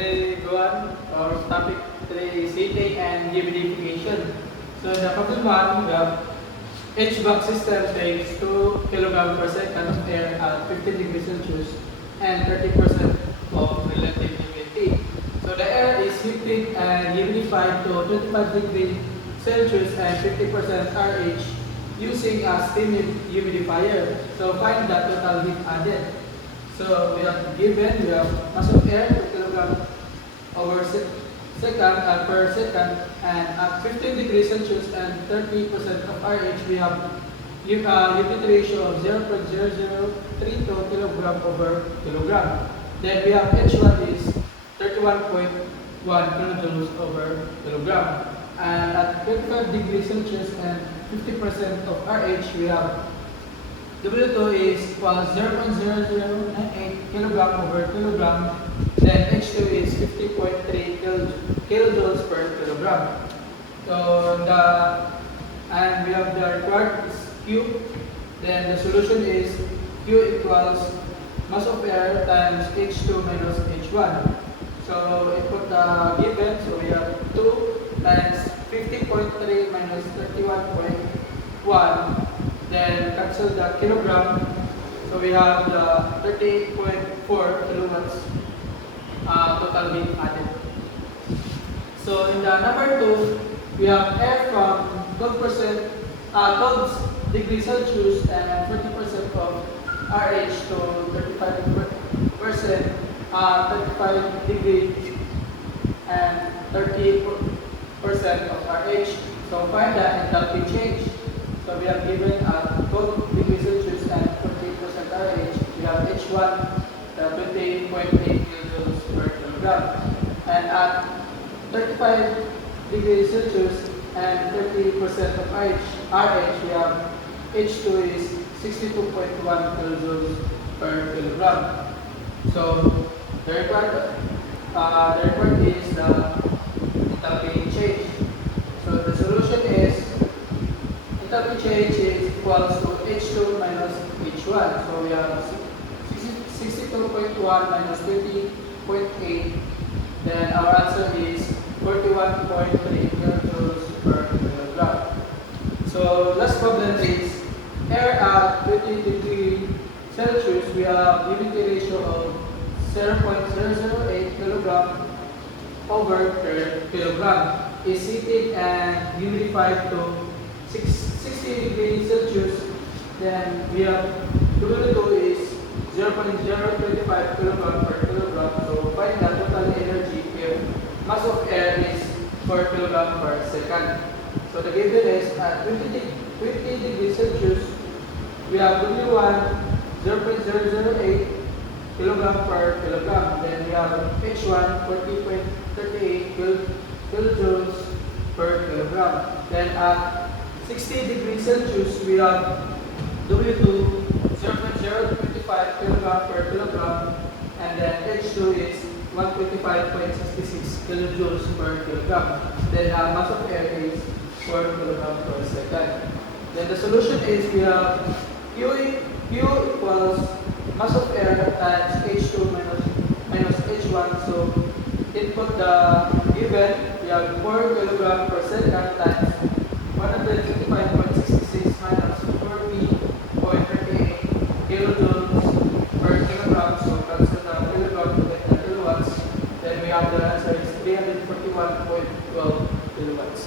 today go on our topic today is heating and humidification. So the problem one, we have HVAC system takes 2 kilograms per second of air at 15 degrees Celsius and 30% of relative humidity. So the air is heated and humidified to 25 degrees Celsius and 50% RH using a steam humidifier. So find the total heat added. So we have given, we have mass of air per kilogram over second per second, and at 15 degrees Celsius and 30% of RH, we have humidity ratio of 0.0032 kilogram over kilogram. Then we have H1 is 31.1 kilojoules over kilogram. And at 25 degrees Celsius and 50% of RH, we have W2 is equals 0.0098 kilogram over kilogram. Then H2 is 50.3 kilojoules per kilogram. So and we have the required is Q. Then the solution is Q equals mass of air times H2 minus H1. So input the given. So we have 2 times 50.3 minus 31.1. Then cancel the kilogram. So we have the 38.4 kilowatts total heat added. So in the number 2, we have air from 12 degrees Celsius and 40% of RH to 35%, 35 degrees and 30% of RH. So find the enthalpy change. So we have given at 12 degrees Celsius and 48% RH, we have H1, 28.8 kilojoules per kilogram. And at 35 degrees Celsius and 30% of RH, we have H2 is 62.1 kilojoules per kilogram. So the required is the enthalpy change. So the solution is enthalpy change is equals to H2 minus H1. So we have 62.1 minus 20.8. Then our answer is 41.3 kilojoules per kilogram. So last problem is air at 20 degrees Celsius, we have humidity ratio of 0.008 kilogram over per kilogram is heated and humidified to 60 degrees Celsius. Then we have W2 is 0.025 kilogram per kilogram. So find the total energy if mass of air is 4 kilogram per second. So the given is at 20 degrees Celsius, we have W1 0.008 kilogram per kilogram. Then we have H1 40.38 kilojoules per kilogram. Then at 60 degrees Celsius, we have W2 0.025 kilogram per kilogram, and then H2 is 125.66 kilojoules per kilogram. Then mass of air is 4 kilogram per second. Then the solution is we have Q equals mass of air times H2 minus H1. So input the given, we have 4 kilogram per second times 155.66 minus 40.38 kilojoules per kilogram. So cancel the kilogram to get the kilowatts. Then we have the answer is 341.12 kilowatts.